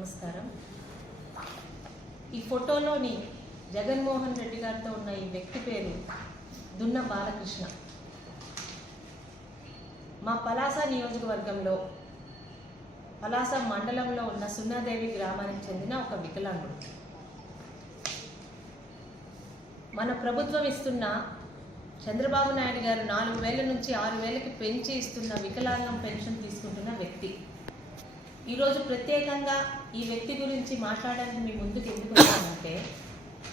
నమస్కారం ఈ ఫోటోలోని జగన్మోహన్ రెడ్డి గారితో ఉన్న ఈ వ్యక్తి పేరు దున్న బాలకృష్ణ మా పలాస నియోజకవర్గంలో పలాస మండలంలో ఉన్న సున్నాదేవి గ్రామానికి చెందిన ఒక వికలాంగుడు మన ప్రభుత్వం ఇస్తున్న చంద్రబాబు నాయుడు గారు నాలుగు వేల నుంచి ఆరు వేలకి పెంచి ఇస్తున్న వికలాంగం పెన్షన్ తీసుకుంటున్న వ్యక్తి ఈరోజు ప్రత్యేకంగా ఈ వ్యక్తి గురించి మాట్లాడడానికి మీ ముందుకు ఎందుకు వచ్చామంటే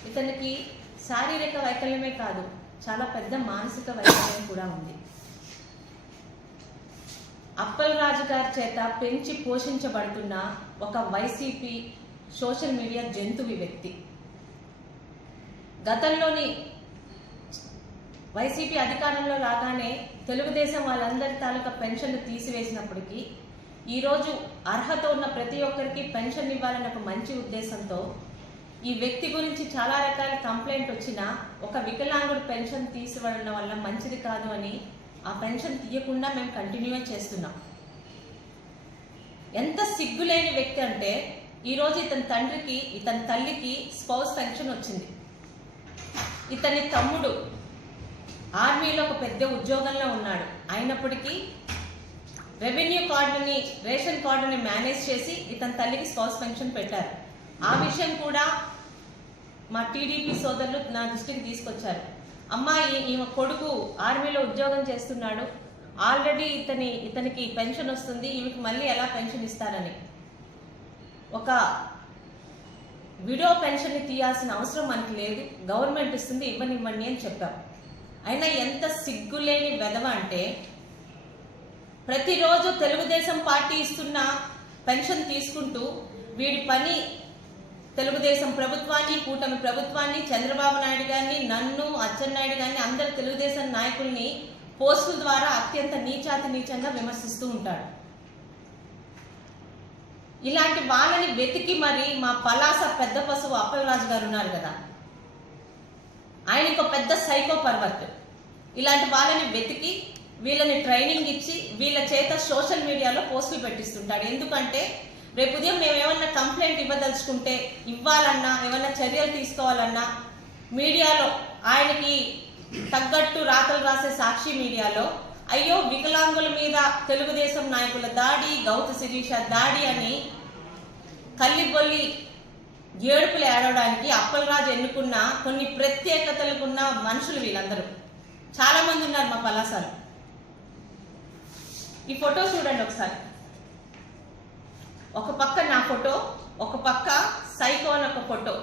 ఇతనికి శారీరక వైకల్యమే కాదు చాలా పెద్ద మానసిక వైకల్యం కూడా ఉంది అప్పల్ రాజు గారి చేత పెంచి పోషించబడుతున్న ఒక వైసీపీ సోషల్ మీడియా జంతువి వ్యక్తి గతంలోని వైసీపీ అధికారంలో రాగానే తెలుగుదేశం వాళ్ళందరి తాలూకా పెన్షన్లు తీసివేసినప్పటికీ ఈరోజు అర్హత ఉన్న ప్రతి ఒక్కరికి పెన్షన్ ఇవ్వాలని ఒక మంచి ఉద్దేశంతో ఈ వ్యక్తి గురించి చాలా రకాల కంప్లైంట్ వచ్చినా ఒక వికలాంగుడు పెన్షన్ తీసివ్వడం వల్ల మంచిది కాదు అని ఆ పెన్షన్ తీయకుండా మేము కంటిన్యూ చేస్తున్నాం ఎంత సిగ్గులేని వ్యక్తి అంటే ఈరోజు ఇతని తండ్రికి ఇతని తల్లికి స్పౌస్ పెన్షన్ వచ్చింది ఇతని తమ్ముడు ఆర్మీలో ఒక పెద్ద ఉద్యోగంలో ఉన్నాడు అయినప్పటికీ రెవెన్యూ కార్డుని రేషన్ కార్డుని మేనేజ్ చేసి ఇతని తల్లికి స్పాస్ పెన్షన్ పెట్టారు ఆ విషయం కూడా మా టీడీపీ సోదరులు నా దృష్టికి తీసుకొచ్చారు అమ్మాయి ఈమె కొడుకు ఆర్మీలో ఉద్యోగం చేస్తున్నాడు ఆల్రెడీ ఇతని ఇతనికి పెన్షన్ వస్తుంది ఈమెకి మళ్ళీ ఎలా పెన్షన్ ఇస్తారని ఒక విడో పెన్షన్ తీయాల్సిన అవసరం మనకి లేదు గవర్నమెంట్ ఇస్తుంది ఇవ్వనివ్వండి అని చెప్పాం అయినా ఎంత సిగ్గులేని వెధవ అంటే ప్రతిరోజు తెలుగుదేశం పార్టీ ఇస్తున్న పెన్షన్ తీసుకుంటూ వీడి పని తెలుగుదేశం ప్రభుత్వాన్ని కూటమి ప్రభుత్వాన్ని చంద్రబాబు నాయుడు గారిని నన్ను అచ్చెన్నాయుడు గారిని అందరు తెలుగుదేశం నాయకుల్ని పోస్టుల ద్వారా అత్యంత నీచాతి నీచంగా విమర్శిస్తూ ఉంటాడు ఇలాంటి వాళ్ళని వెతికి మరి మా పలాస పెద్ద పశువు అప్పలరాజు గారు ఉన్నారు కదా ఆయనకు పెద్ద సైకో పర్వత్ ఇలాంటి వాళ్ళని వెతికి వీళ్ళని ట్రైనింగ్ ఇచ్చి వీళ్ళ చేత సోషల్ మీడియాలో పోస్టులు పెట్టిస్తుంటాడు ఎందుకంటే రేపు ఉదయం మేము ఏమన్నా కంప్లైంట్ ఇవ్వదలుచుకుంటే ఇవ్వాలన్నా ఏమన్నా చర్యలు తీసుకోవాలన్నా మీడియాలో ఆయనకి తగ్గట్టు రాతలు రాసే సాక్షి మీడియాలో అయ్యో వికలాంగుల మీద తెలుగుదేశం నాయకుల దాడి గౌత శిరీష దాడి అని కల్లిబొల్లి ఏడుపులు ఏడవడానికి అప్పలరాజు ఎన్నుకున్న కొన్ని ప్రత్యేకతలకున్న మనుషులు వీళ్ళందరూ చాలామంది ఉన్నారు మా పలాసాలు ఈ ఫోటో చూడండి ఒకసారి ఒక పక్క నా ఫోటో ఒక పక్క సైకో అని ఒక ఫోటో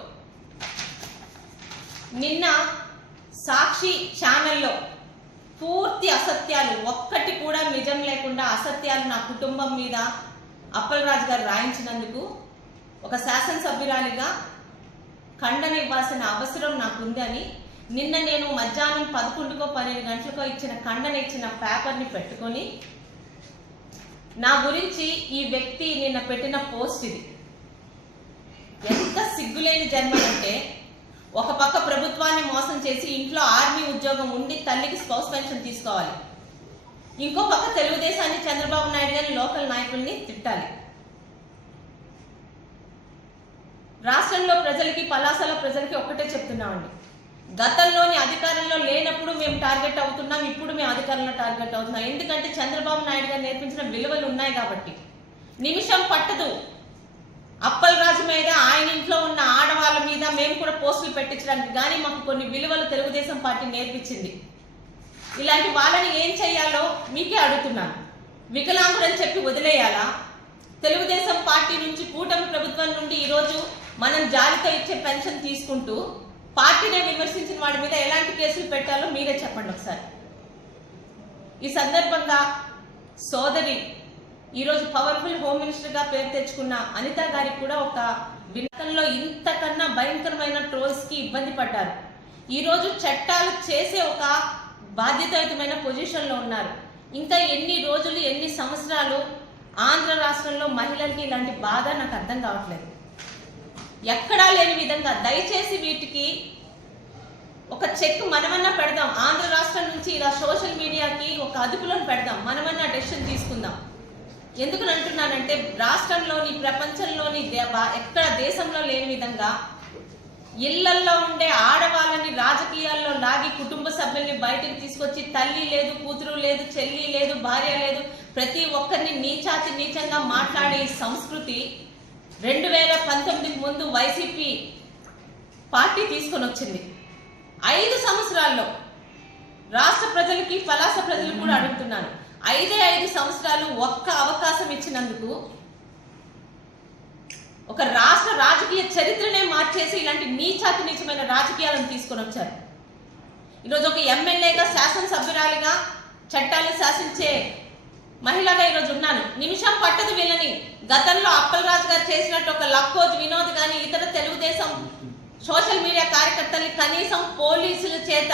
నిన్న సాక్షి ఛానల్లో పూర్తి అసత్యాలు ఒక్కటి కూడా నిజం లేకుండా అసత్యాలు నా కుటుంబం మీద అప్పలరాజు గారు రాయించినందుకు ఒక శాసనసభ్యురాలిగా ఖండన ఇవ్వాల్సిన అవసరం నాకుందని నిన్న నేను మధ్యాహ్నం పదకొండుకో పన్నెండు గంటలకో ఇచ్చిన ఖండన ఇచ్చిన పేపర్ని పెట్టుకొని నా గురించి ఈ వ్యక్తి నిన్న పెట్టిన పోస్ట్ ఇది ఎంత సిగ్గులేని అంటే ఒక పక్క ప్రభుత్వాన్ని మోసం చేసి ఇంట్లో ఆర్మీ ఉద్యోగం ఉండి తల్లికి స్పౌస్ పెన్షన్ తీసుకోవాలి ఇంకో పక్క తెలుగుదేశాన్ని చంద్రబాబు నాయుడు గారి లోకల్ నాయకుల్ని తిట్టాలి రాష్ట్రంలో ప్రజలకి పలాసల ప్రజలకి ఒక్కటే చెప్తున్నామండి గతంలోని అధికారంలో లేనప్పుడు మేము టార్గెట్ అవుతున్నాం ఇప్పుడు మేము అధికారంలో టార్గెట్ అవుతున్నాం ఎందుకంటే చంద్రబాబు నాయుడు గారు నేర్పించిన విలువలు ఉన్నాయి కాబట్టి నిమిషం పట్టదు అప్పల్ రాజు మీద ఆయన ఇంట్లో ఉన్న ఆడవాళ్ళ మీద మేము కూడా పోస్టులు పెట్టించడానికి కానీ మాకు కొన్ని విలువలు తెలుగుదేశం పార్టీ నేర్పించింది ఇలాంటి వాళ్ళని ఏం చేయాలో మీకే అడుగుతున్నాను వికలాంగుడని చెప్పి వదిలేయాలా తెలుగుదేశం పార్టీ నుంచి కూటమి ప్రభుత్వం నుండి ఈరోజు మనం జారితో ఇచ్చే పెన్షన్ తీసుకుంటూ పార్టీని విమర్శించిన వాడి మీద ఎలాంటి కేసులు పెట్టాలో మీరే చెప్పండి ఒకసారి ఈ సందర్భంగా సోదరి ఈరోజు పవర్ఫుల్ హోమ్ మినిస్టర్గా పేరు తెచ్చుకున్న అనిత గారికి కూడా ఒక వినకంలో ఇంతకన్నా భయంకరమైన ట్రోల్స్కి ఇబ్బంది పడ్డారు ఈరోజు చట్టాలు చేసే ఒక బాధ్యతాయుతమైన పొజిషన్లో ఉన్నారు ఇంకా ఎన్ని రోజులు ఎన్ని సంవత్సరాలు ఆంధ్ర రాష్ట్రంలో మహిళలకి ఇలాంటి బాధ నాకు అర్థం కావట్లేదు ఎక్కడా లేని విధంగా దయచేసి వీటికి ఒక చెక్ మనమన్నా పెడదాం ఆంధ్ర రాష్ట్రం నుంచి ఇలా సోషల్ మీడియాకి ఒక అదుపులను పెడదాం మనమన్నా డెసిషన్ తీసుకుందాం ఎందుకు అంటున్నానంటే రాష్ట్రంలోని ప్రపంచంలోని ఎక్కడ దేశంలో లేని విధంగా ఇళ్లల్లో ఉండే ఆడవాళ్ళని రాజకీయాల్లో లాగి కుటుంబ సభ్యుల్ని బయటకు తీసుకొచ్చి తల్లి లేదు కూతురు లేదు చెల్లి లేదు భార్య లేదు ప్రతి ఒక్కరిని నీచాతి నీచంగా మాట్లాడే సంస్కృతి రెండు వేల పంతొమ్మిదికి ముందు వైసీపీ పార్టీ తీసుకొని వచ్చింది ఐదు సంవత్సరాల్లో రాష్ట్ర ప్రజలకి పలాస ప్రజలు కూడా అడుగుతున్నాను ఐదే ఐదు సంవత్సరాలు ఒక్క అవకాశం ఇచ్చినందుకు ఒక రాష్ట్ర రాజకీయ చరిత్రనే మార్చేసి ఇలాంటి నీచాతి నీచమైన రాజకీయాలను తీసుకొని వచ్చారు ఈరోజు ఒక ఎమ్మెల్యేగా శాసనసభ్యురాలిగా చట్టాలను శాసించే మహిళగా ఈరోజు ఉన్నాను నిమిషం పట్టదు వీళ్ళని గతంలో అప్పలరాజు గారు చేసినట్టు ఒక లక్కోజ్ వినోద్ కానీ ఇతర తెలుగుదేశం సోషల్ మీడియా కార్యకర్తల్ని కనీసం పోలీసుల చేత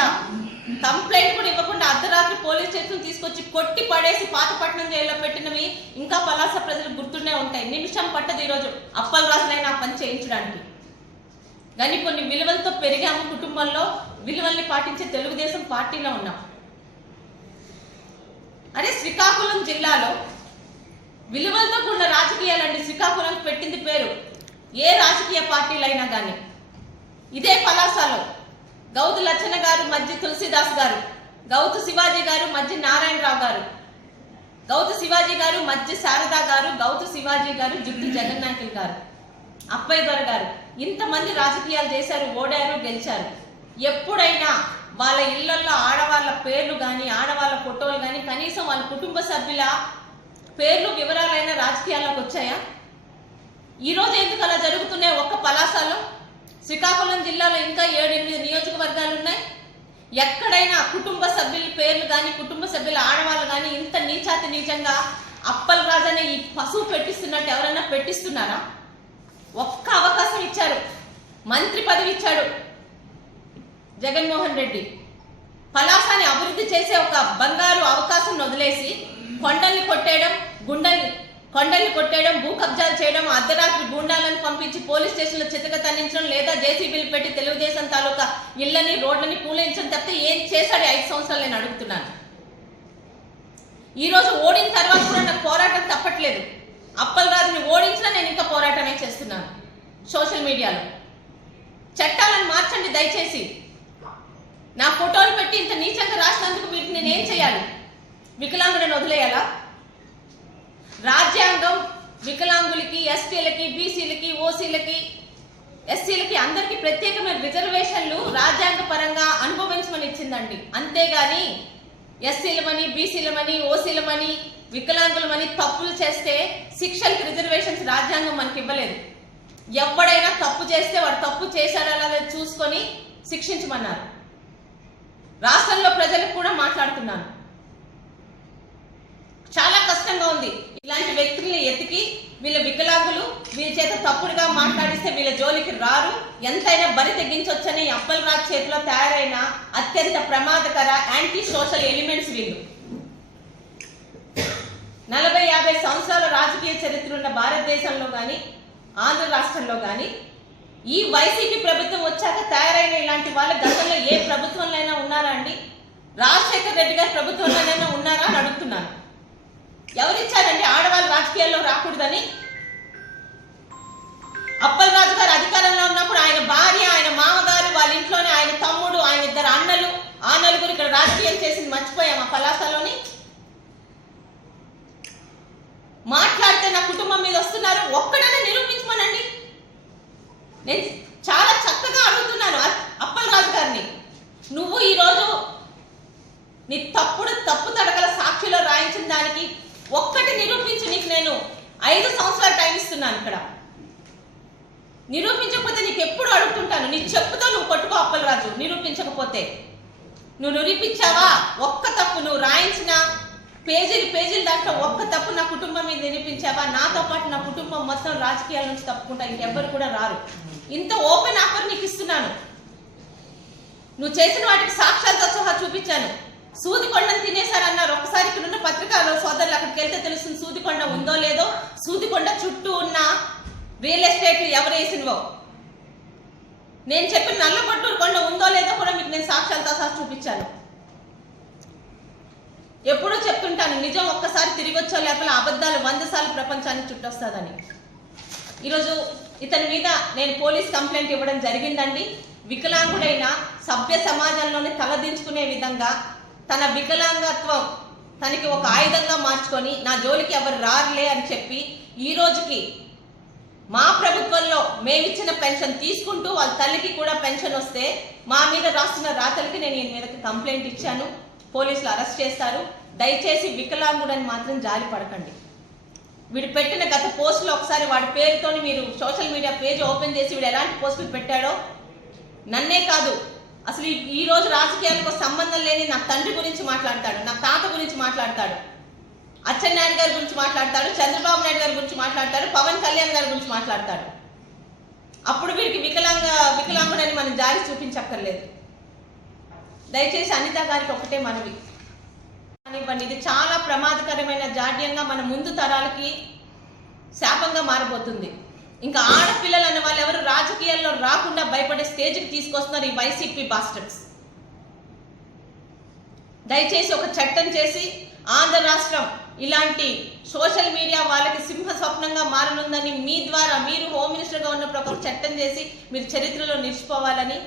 కంప్లైంట్ కూడా ఇవ్వకుండా అర్ధరాత్రి పోలీస్ స్టేషన్ తీసుకొచ్చి కొట్టి పడేసి పాతపట్నం జైల్లో పెట్టినవి ఇంకా పలాస ప్రజలు గుర్తుండే ఉంటాయి నిమిషం పట్టదు ఈరోజు అప్పలరాజులైన పని చేయించడానికి కానీ కొన్ని విలువలతో పెరిగాము కుటుంబంలో విలువల్ని పాటించే తెలుగుదేశం పార్టీలో ఉన్నాం అరే శ్రీకాకుళం జిల్లాలో విలువలతో కూడిన రాజకీయాలండి శ్రీకాకుళం పెట్టింది పేరు ఏ రాజకీయ పార్టీలైనా కానీ ఇదే పలాసలో గౌతు లచ్చన గారు మధ్య తులసిదాస్ గారు గౌతు శివాజీ గారు మధ్య నారాయణరావు గారు గౌతు శివాజీ గారు మధ్య శారదా గారు గౌతు శివాజీ గారు జుట్టు జగన్నాయకులు గారు అప్పయ్య గారు ఇంతమంది రాజకీయాలు చేశారు ఓడారు గెలిచారు ఎప్పుడైనా వాళ్ళ ఇళ్లలో ఆడవాళ్ళ పేర్లు కానీ ఆడవాళ్ళ ఫోటోలు కానీ కనీసం వాళ్ళ కుటుంబ సభ్యుల పేర్లు వివరాలైన రాజకీయాల్లోకి వచ్చాయా ఈరోజు ఎందుకు అలా జరుగుతున్నాయి ఒక్క పలాసాలు శ్రీకాకుళం జిల్లాలో ఇంకా ఏడెనిమిది నియోజకవర్గాలు ఉన్నాయి ఎక్కడైనా కుటుంబ సభ్యుల పేర్లు కానీ కుటుంబ సభ్యుల ఆడవాళ్ళు కానీ ఇంత నీచాతి నీచంగా అప్పల్ రాజనే ఈ పశువు పెట్టిస్తున్నట్టు ఎవరైనా పెట్టిస్తున్నారా ఒక్క అవకాశం ఇచ్చారు మంత్రి పదవి ఇచ్చాడు జగన్మోహన్ రెడ్డి పలాసాని అభివృద్ధి చేసే ఒక బంగారు అవకాశం వదిలేసి కొండల్ని కొట్టేయడం గుండెల్ని కొండల్ని కొట్టేయడం భూ కబ్జాలు చేయడం అర్ధరాత్రి గూండాలను పంపించి పోలీస్ స్టేషన్లో చితక తన్నించడం లేదా జేసీబీలు పెట్టి తెలుగుదేశం తాలూకా ఇళ్ళని రోడ్లని పూలించడం తప్పితే ఏం చేశాడు ఐదు సంవత్సరాలు నేను అడుగుతున్నాను ఈరోజు ఓడిన తర్వాత కూడా నాకు పోరాటం తప్పట్లేదు అప్పలరాజుని ఓడించినా నేను ఇంకా పోరాటమే చేస్తున్నాను సోషల్ మీడియాలో చట్టాలను మార్చండి దయచేసి నేనేం చేయాలి వికలాంగులను వదిలేయాలా రాజ్యాంగం వికలాంగులకి ఎస్టీలకి బీసీలకి ఓసీలకి ఎస్సీలకి అందరికీ ప్రత్యేకమైన రిజర్వేషన్లు రాజ్యాంగ పరంగా అనుభవించమని ఇచ్చిందండి అంతేగాని ఎస్సీలమని బీసీలమని ఓసీలమని వికలాంగులమని తప్పులు చేస్తే శిక్షలకి రిజర్వేషన్స్ రాజ్యాంగం మనకి ఇవ్వలేదు ఎవడైనా తప్పు చేస్తే వాడు తప్పు చేశారా చూసుకొని శిక్షించమన్నారు రాష్ట్రంలో ప్రజలకు కూడా మాట్లాడుతున్నాను చాలా కష్టంగా ఉంది ఇలాంటి వ్యక్తుల్ని ఎతికి వీళ్ళ వికలాంగులు వీళ్ళ చేత తప్పుడుగా మాట్లాడిస్తే వీళ్ళ జోలికి రారు ఎంతైనా బరి తెగించొచ్చని అప్పల్ రాజ్ చేతిలో తయారైన అత్యంత ప్రమాదకర యాంటీ సోషల్ ఎలిమెంట్స్ వీళ్ళు నలభై యాభై సంవత్సరాల రాజకీయ చరిత్ర ఉన్న భారతదేశంలో కానీ ఆంధ్ర రాష్ట్రంలో కానీ ఈ వైసీపీ ప్రభుత్వం వచ్చాక తయారైన ఇలాంటి వాళ్ళు గతంలో ఏ ప్రభుత్వంలోనైనా ఉన్నారా అండి రాజశేఖర్ రెడ్డి గారి ప్రభుత్వంలోనైనా ఉన్నారా అని అడుగుతున్నాను ఎవరిచ్చారండి ఆడవాళ్ళు రాజకీయాల్లో రాకూడదని రాజు గారు అధికారంలో ఉన్నప్పుడు ఆయన భార్య ఆయన మామగారు వాళ్ళ ఇంట్లోనే ఆయన తమ్ముడు ఆయన ఇద్దరు అన్నలు ఆ నలుగురు ఇక్కడ రాజకీయం చేసింది మర్చిపోయాం ఆ పలాసలోని మాట్లాడితే నా కుటుంబం మీద వస్తున్నారు ఒక్కడనే నిరూపించమనండి చాలా చక్కగా అడుగుతున్నాను అప్పలరాజు గారిని నువ్వు ఈరోజు నీ తప్పుడు తప్పు తడకల సాక్షిలో రాయించిన దానికి ఒక్కటి నిరూపించి నీకు నేను ఐదు సంవత్సరాలు టైం ఇస్తున్నాను ఇక్కడ నిరూపించకపోతే నీకు ఎప్పుడు అడుగుతుంటాను నీ చెప్పుతో నువ్వు కొట్టుకో అప్పలరాజు నిరూపించకపోతే నువ్వు నిరూపించావా ఒక్క తప్పు నువ్వు రాయించినా పేజీలు పేజీలు దాంట్లో ఒక్క తప్పు నా కుటుంబం మీద వినిపించావా నాతో పాటు నా కుటుంబం మొత్తం రాజకీయాల నుంచి తప్పుకుంటా ఇంకెవ్వరు కూడా రారు ఇంత ఓపెన్ ఆఫర్ నీకు ఇస్తున్నాను నువ్వు చేసిన వాటికి సాక్షాత్ సహా చూపించాను సూదికొండను తినేశారన్నారు ఒకసారి ఇక్కడ ఉన్న పత్రికలో సోదరులు అక్కడికి వెళ్తే తెలుస్తుంది సూదికొండ ఉందో లేదో సూదికొండ చుట్టూ ఉన్న రియల్ ఎస్టేట్ ఎవరు వేసినవో నేను చెప్పిన నల్లగొట్టూరు కొండ ఉందో లేదో కూడా మీకు నేను సాక్షాత్ సహా చూపించాను ఎప్పుడో చెప్తుంటాను నిజం ఒక్కసారి తిరిగి వచ్చే లోపల అబద్ధాలు వంద సార్లు ప్రపంచానికి చుట్టొస్తుందని ఈరోజు ఇతని మీద నేను పోలీస్ కంప్లైంట్ ఇవ్వడం జరిగిందండి వికలాంగుడైన సభ్య సమాజంలోనే తలదించుకునే విధంగా తన వికలాంగత్వం తనకి ఒక ఆయుధంగా మార్చుకొని నా జోలికి ఎవరు రారులే అని చెప్పి ఈ రోజుకి మా ప్రభుత్వంలో మేమిచ్చిన పెన్షన్ తీసుకుంటూ వాళ్ళ తల్లికి కూడా పెన్షన్ వస్తే మా మీద రాస్తున్న రాతలకి నేను ఈయన మీద కంప్లైంట్ ఇచ్చాను పోలీసులు అరెస్ట్ చేస్తారు దయచేసి వికలాంగుడని మాత్రం జాలి పడకండి వీడు పెట్టిన గత పోస్టులు ఒకసారి వాడి పేరుతో మీరు సోషల్ మీడియా పేజ్ ఓపెన్ చేసి వీడు ఎలాంటి పోస్టులు పెట్టాడో నన్నే కాదు అసలు ఈ రోజు రాజకీయాలకు సంబంధం లేని నా తండ్రి గురించి మాట్లాడతాడు నా తాత గురించి మాట్లాడతాడు అచ్చెన్నాయుడు గారి గురించి మాట్లాడతాడు చంద్రబాబు నాయుడు గారి గురించి మాట్లాడతాడు పవన్ కళ్యాణ్ గారి గురించి మాట్లాడతాడు అప్పుడు వీడికి వికలాంగ వికలాంగుడని మనం జారి చూపించక్కర్లేదు దయచేసి అనిత గారికి ఒకటే మనవి కానివ్వండి ఇది చాలా ప్రమాదకరమైన జాడ్యంగా మన ముందు తరాలకి శాపంగా మారబోతుంది ఇంకా ఆడపిల్లలు అన్న వాళ్ళు ఎవరు రాజకీయాల్లో రాకుండా భయపడే స్టేజ్కి తీసుకొస్తున్నారు ఈ వైసీపీ బాస్టర్స్ దయచేసి ఒక చట్టం చేసి ఆంధ్ర రాష్ట్రం ఇలాంటి సోషల్ మీడియా వాళ్ళకి సింహ స్వప్నంగా మారనుందని మీ ద్వారా మీరు హోమ్ మినిస్టర్గా ఉన్నప్పుడు ఒక చట్టం చేసి మీరు చరిత్రలో నిలిచిపోవాలని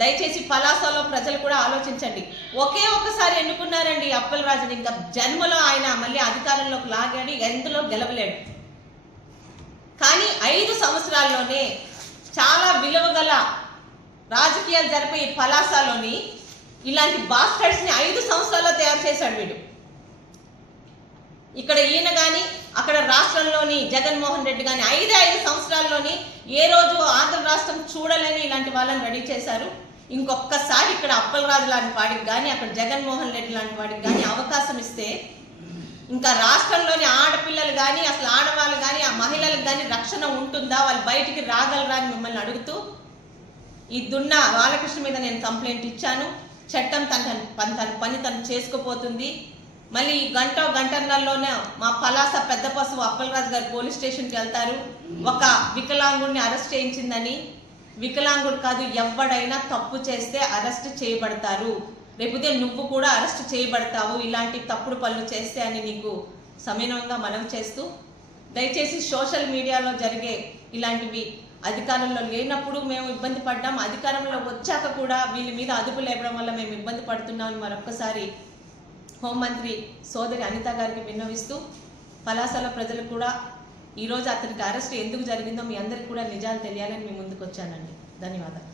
దయచేసి ఫలాసాలో ప్రజలు కూడా ఆలోచించండి ఒకే ఒక్కసారి ఎన్నుకున్నారండి అప్పల్ రాజుని ఇంకా జన్మలో ఆయన మళ్ళీ అధికారంలోకి లాగాడు ఎందులో గెలవలేడు కానీ ఐదు సంవత్సరాల్లోనే చాలా విలువ గల రాజకీయాలు జరిపే పలాసాలోని ఇలాంటి బాస్టర్స్ని ఐదు సంవత్సరాల్లో తయారు చేశాడు వీడు ఇక్కడ ఈయన కానీ అక్కడ రాష్ట్రంలోని జగన్మోహన్ రెడ్డి కానీ ఐదు ఐదు సంవత్సరాల్లోని ఏ రోజు ఆంధ్ర రాష్ట్రం చూడలేని ఇలాంటి వాళ్ళని రెడీ చేశారు ఇంకొకసారి ఇక్కడ అప్పలరాజు లాంటి వాడికి కానీ అక్కడ జగన్మోహన్ రెడ్డి లాంటి వాడికి కానీ అవకాశం ఇస్తే ఇంకా రాష్ట్రంలోని ఆడపిల్లలు కానీ అసలు ఆడవాళ్ళు కానీ ఆ మహిళలకు కానీ రక్షణ ఉంటుందా వాళ్ళు బయటికి రాగలరా అని మిమ్మల్ని అడుగుతూ ఈ దున్న బాలకృష్ణ మీద నేను కంప్లైంట్ ఇచ్చాను చట్టం తన పని తను చేసుకోపోతుంది మళ్ళీ గంట గంటన్నరలోనే మా పలాస పెద్ద పశువు అప్పలరాజు గారు పోలీస్ స్టేషన్కి వెళ్తారు ఒక వికలాంగుడిని అరెస్ట్ చేయించిందని వికలాంగుడు కాదు ఎవడైనా తప్పు చేస్తే అరెస్ట్ చేయబడతారు రేపుదే నువ్వు కూడా అరెస్ట్ చేయబడతావు ఇలాంటి తప్పుడు పనులు చేస్తే అని నీకు సమీనంగా మనం చేస్తూ దయచేసి సోషల్ మీడియాలో జరిగే ఇలాంటివి అధికారంలో లేనప్పుడు మేము ఇబ్బంది పడ్డాం అధికారంలో వచ్చాక కూడా వీళ్ళ మీద అదుపు లేపడం వల్ల మేము ఇబ్బంది పడుతున్నామని మరొక్కసారి హోంమంత్రి సోదరి అనిత గారికి విన్నవిస్తూ పలాసల ప్రజలు కూడా ఈరోజు అతనికి అరెస్ట్ ఎందుకు జరిగిందో మీ అందరికి కూడా నిజాలు తెలియాలని మీ ముందుకు వచ్చానండి ధన్యవాదాలు